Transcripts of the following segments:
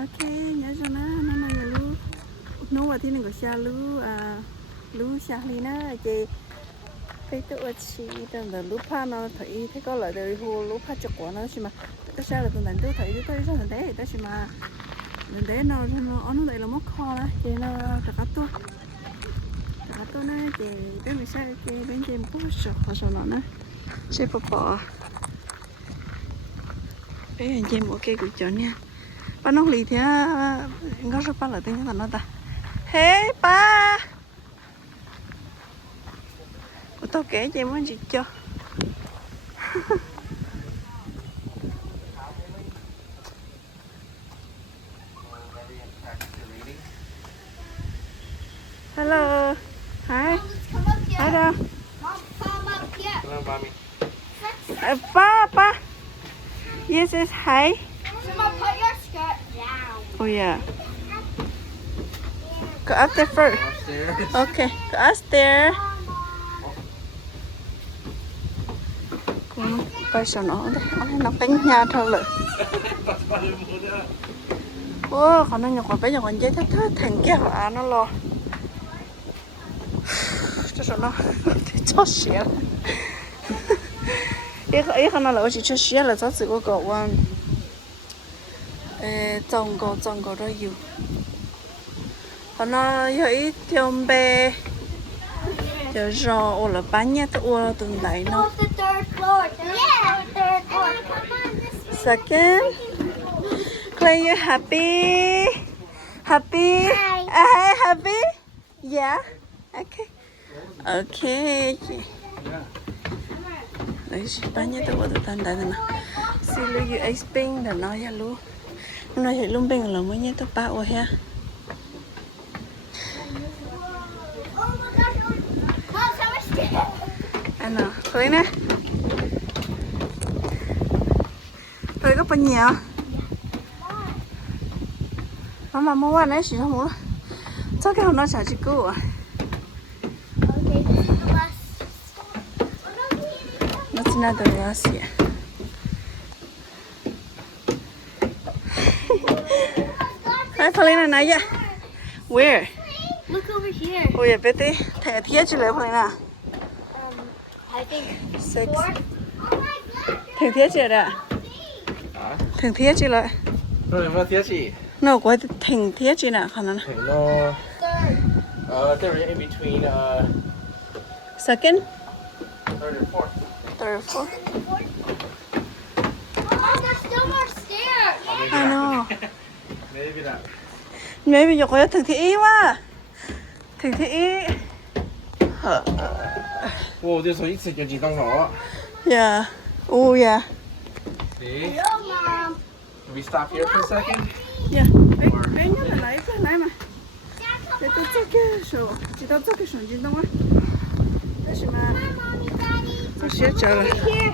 ok nhớ cho nó này là lú nấu vào thì mình có xa lú xa đi nó chị cái tụi chị trong đó lú pha nó thấy thấy có lợi đời hồ lú pha chọc quả nó xí mà cái sao là tụi mình tôi thấy tôi sao thế đó xí mà mình để nó đây là móc kho đó chị nó cả tôi nó chị cái mình sao chị bên chị một sọt sọt nó chị bỏ cái anh chị một cái của chọn nha ba nó lì thì có số ba là tiếng thằng nó ta hey ba tao kể cho em muốn chị cho hello hi hi đâu Hello, mommy. ba yes yes hi Someone put your skirt down. oh yeah go up there first Upstairs. okay go upstairs cũng bây giờ nó bánh nhà thôi lợi ô còn nó nhặt vào bây giờ còn dễ thắt thành cái hả nó lo cho nó cho xé ý khả năng là chỉ cho xé là cho sự có trồng cỏ đó nhiều còn nó thấy thêm bê giờ rò ô là bán nhát ô tuần đấy nó Go to the third floor. Yeah. Third floor. Come on, this second Clay you happy happy Hi. happy yeah okay đấy bán nhát ô tuần đấy nè xin lưu you explain là nói ya luôn nói vậy luôn bên là mới nhát tao ba ô ha Oh my gosh. Mom, so much stairs. anh nào Clay nè Clay có bao nhiêu mà mua ăn đấy chỉ không mua chắc cái hôm nó chả chỉ cứu à Okay, this is the last. nó chỉ là đồ lá xỉa Hi Paulina này ya where Look over here. oh yeah Betty thẻ thiết chứ lấy Paulina I think six four. thẻ thiết chứ đấy thẻ thiết chứ lại Rồi, mà thiết chỉ. nó có thẻ thiết chứ nào khả năng Okay, no. Third. They're in between second third and fourth. third fourth Oh, there's still more stairs. I know Maybe that. maybe giờ có thẻ thiết quá thẻ thiết Wow, this one 一次就几张手。 yeah oh yeah See? Hello, Mom. Can we stop here for a second? yeah bé nhớ là lấy cái này mà để tôi check cái số chỉ tao check cái số gì đâu á thế mà Mommy, Daddy. tôi sẽ chờ lại Here.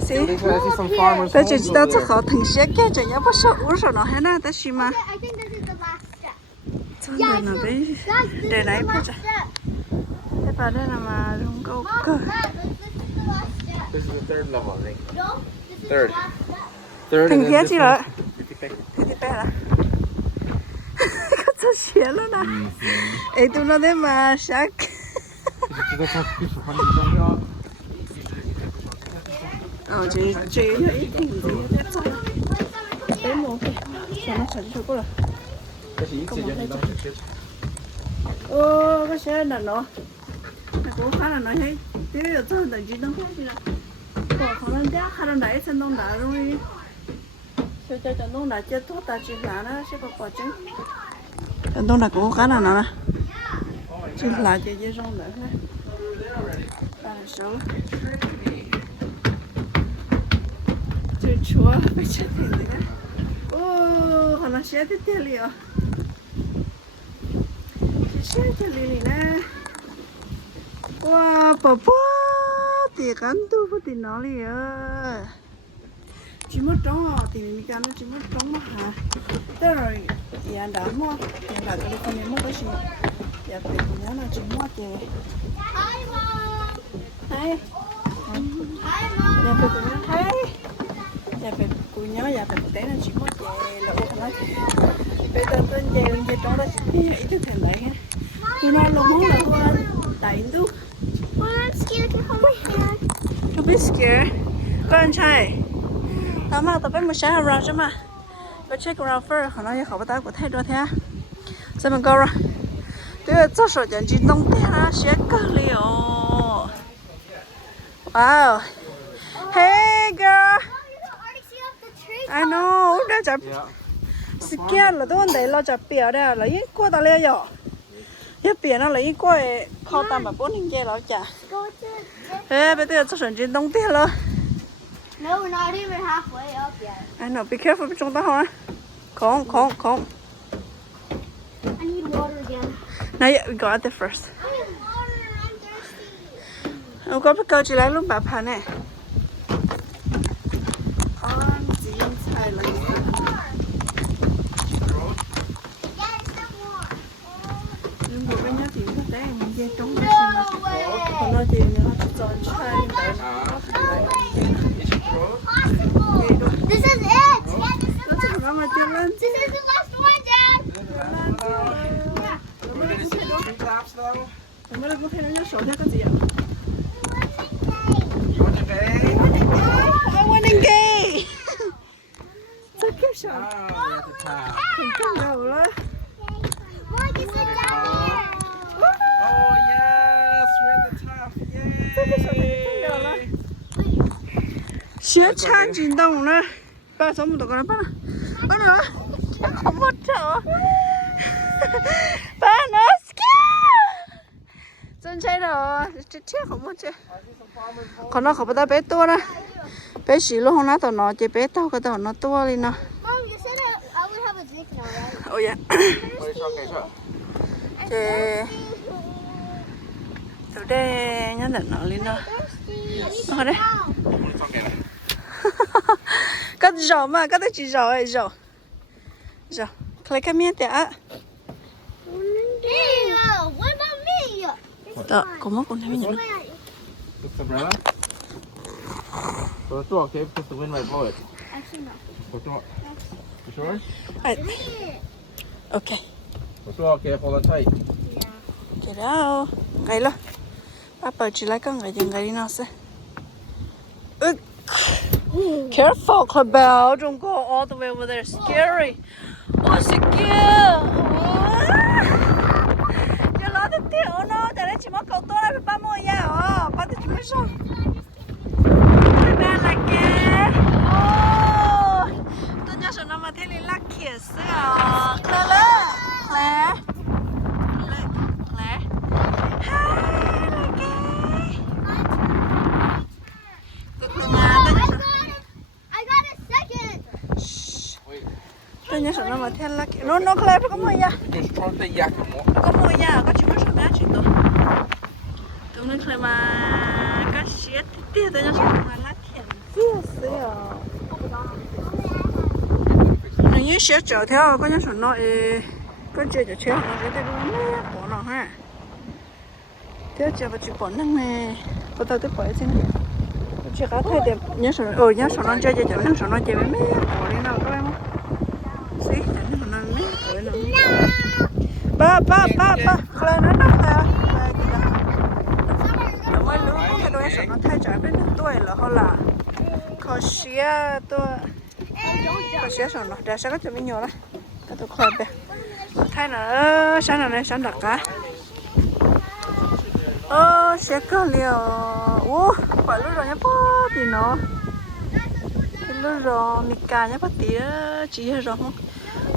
see I see some farmers' tôi homes chỉ over tao there. check họ thằng sẽ cái cho nhớ bắt số uống số nó hết á thế mà I think this is the last step. chân đời nó bé Guys, this để is lấy the bây last giờ step. thế bà đây là mà không có Mom, cơ Dad, this is the last step. This is the third level, I think. No, this is Third. the last step. Third thằng and thiết then chứ this rồi one. thì bé là có cho xé luôn à ấy tụi nó đấy mà sắc chị hơi ít thằng gì thế thôi đấy một cái cho nó sẵn cho cô là 这是一次就几张手。 ô cái xe là nó cũng khá là nói thấy thế là cho đợi chị đông khác gì là còn khả năng giá khả năng đấy chân đông đã rồi cho chân đông đã chết thuốc ta chỉ là nó sẽ có quả trứng chân đông đã cũng khá là nó chỉ là chỉ dễ rong nữa ha ta là số chưa chúa phải chết thì nữa ô khả năng sẽ tiếp theo liền sẽ cho Lily nè wow papa thì cắn tu với thì nó liền chỉ mất trống à thì mình cắn nó chỉ mất trống mà hả tới rồi thì anh đã mua hiện tại cái con em mua cái gì giờ thì nhớ là chỉ mua thì Hi, Mom. hay Hi, Mom. giờ thì cũng thấy giờ thì cô nhớ giờ mình té nó chỉ mất về là ô nó bây giờ tên về lên về trong đó chỉ ít được thèm đấy tôi nói là muốn là tôi đẩy tu Well, I'm scared to hold my hand. don't be scared con trai tao mà tao phải một sáng rồi chứ mà tôi check around first họ nói họ bắt tay của thay đồ thế sao mình go rồi tôi cho số tiền chỉ nông tiền là sẽ có liệu wow hey girl Oh, you know Arctic Sea off the tree. I know đã chụp Yeah. scared là tôi để lo chụp bìa đây là những qua tao lấy rồi cái bìa nó lấy qua kho tao mà bốn hình dây nó chả Go to the... ê bây giờ cho số tiền nông tiền rồi No, we're not even halfway up yet. I know be careful trong tao hả không I need water again. now we got there first I need water. I'm thirsty. ông có biết câu chỉ lấy lúc bà phá này con chín sai lấy Yes, some more. nhưng mà bây giờ thì nó té mình dây trống đó No mà way. còn nó gì nữa chọn sai Is it close? Possible. This is it. Yeah, this is nó chỉ nó mà chưa lên This is the last one, Dad. We're gonna see the tree tops now. mới có thấy nó sổ theo cái gì ạ You want to pay? I want to gay sao cái sổ Oh, we're at the top. thành công đầu đó Look, it's a down Oh yes, we're at the top. Yay! Xé chan chín đồng nữa ba số một tổ con ba nữa không một chỗ ba nó scared chân chạy rồi chết không một chứ còn nó không bắt bé tua đó bé xí luôn không nói tao nó chỉ bé tao cái tao nó tua đi nó Mom, you said I would have a drink now, right? ôi dạ What is okay, sure. chị tụi đây nhớ định nó lên nó Thirsty. nó đây It's okay. cái rau mà cái đấy chỉ rau ấy rau lấy cái miếng tẻ Hey, what about me? đó có một con thấy mình nhớ Put the umbrella. Put the door, okay? Because the wind might blow it. Actually, no. Put the door. You sure? ok Put the door, okay? Hold on tight. chị đâu ngay lo ba bà chỉ lấy con người đi nào xem careful Clabell don't go all the way over there scary oh scary giờ lo thì tiêu nó tại đây chỉ mất cầu tôi là ba mươi ya ba thì chỉ mới xong ba là kìa tôi nhớ số năm mà thế này lắc kia xưa Claire Claire I got a second. Wait. tôi nhớ nó mà thiên là nó Claire có mùi ya Just throw the yak more. có mùi ya có chỉ mới xong đã chỉ tôi nó Claire mà có xía tí tôi nhớ nó mà lá thiên xíu nó như xía trở theo có nhớ nó có chơi trở theo nó cái cái nó bỏ nó ha thế chơi vào chỉ bỏ năng này bắt đầu tới bỏ trên này chỉ có thay đẹp nhớ số nó chơi nhớ số nó chơi với mấy bỏ đi nào các em không xí nhớ số nó mấy bỏ đi nào ba Claire nó là nó mới lúc có cái đôi số nó thay trả bên tuổi là họ là có xía tôi có xía số nó để sao có chuyện mình nhiều lắm cái tôi khỏi bé thay nó sáng này sáng đặc cả xía cơ liều phải lúc rồi nhá bố thì nó lúc rồi mì cà nhá bác tí chỉ rồi không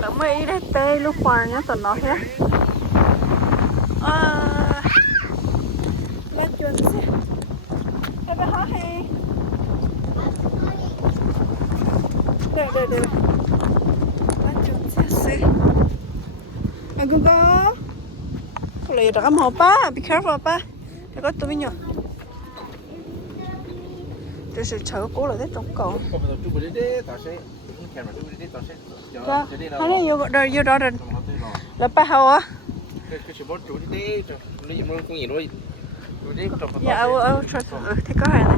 là mấy đây tê lúc khoan nhá tao nói hết lên chuồn xe em phải hỏi hay đây lên chuồn xe anh cũng có lấy ra màu ba be careful ba để có tụi mình nhở tôi sẽ chờ cố là thế trong cầu Come on, do it there. That's it. Camera, do it there. That's it. ra hay là yêu đó rồi là ba hậu á Cái sự bớt chủ đi đi, lấy gì mà cũng gì thôi. Chủ đi có trồng. dạ thế có hay là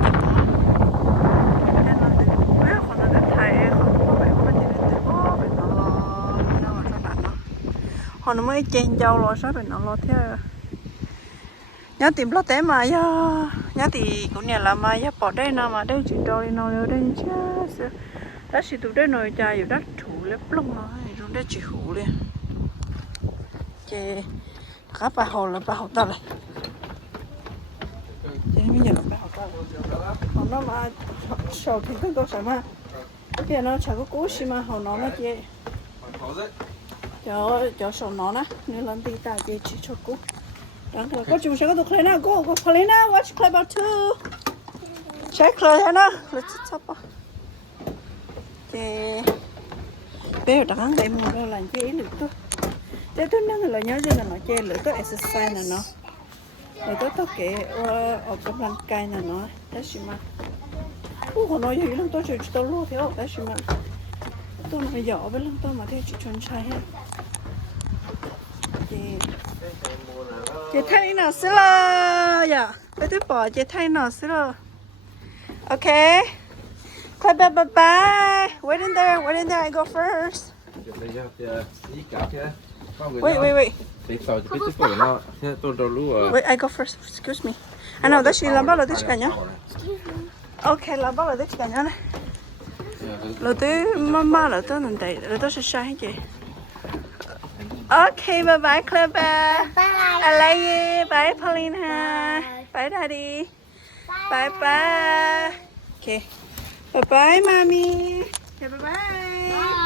mấy con nó thải họ nó mới chen dâu lo sao phải nó lo thế nhớ tìm lo té mà ya nhớ thì cũng nhà là mà ya bỏ đây nào mà đây chỉ đôi nó ở đây chứ đã chỉ tụi đây nồi tràอยู่đất thủ lép lông nó rồi đây chỉ hủ liền chè cá bà hồ là bà hồ ta này chè bây giờ là bà hồ ta họ nó mà sầu thì cứ có sao mà cái kia nó chả có cố gì mà họ nó chè cho sầu nó nè nên lần đi ta chè chỉ cho cố đó là có chung sẽ có tụi Clay nào go Clay nào watch Clay about two check Clay thế nào let's stop chè bây giờ đang đầy mùa rồi là chè lửa tôi đang là nhớ là nó chè lửa tôi exercise là nó để tôi kể ở cái bàn cày là nó đấy xí mà còn nói gì lắm tôi chỉ tôi luôn thế đấy xí mà tôi nói nhỏ với lắm tôi mà thế chỉ chọn trai hết chị thay nào xí lo dạ bây tôi bỏ chị thay nào xí lo ok bye bye bye bye wait in there I go first wait wait I go first excuse me I know đó là bao lâu tới cả nhá ok là bao lâu tới cả nhá này là tới mama là tới lần đấy là tới sẽ sai hết chị ok bye bye Clever I love you bye Pauline ha bye daddy bye bye ok bye bye mommy okay, bye bye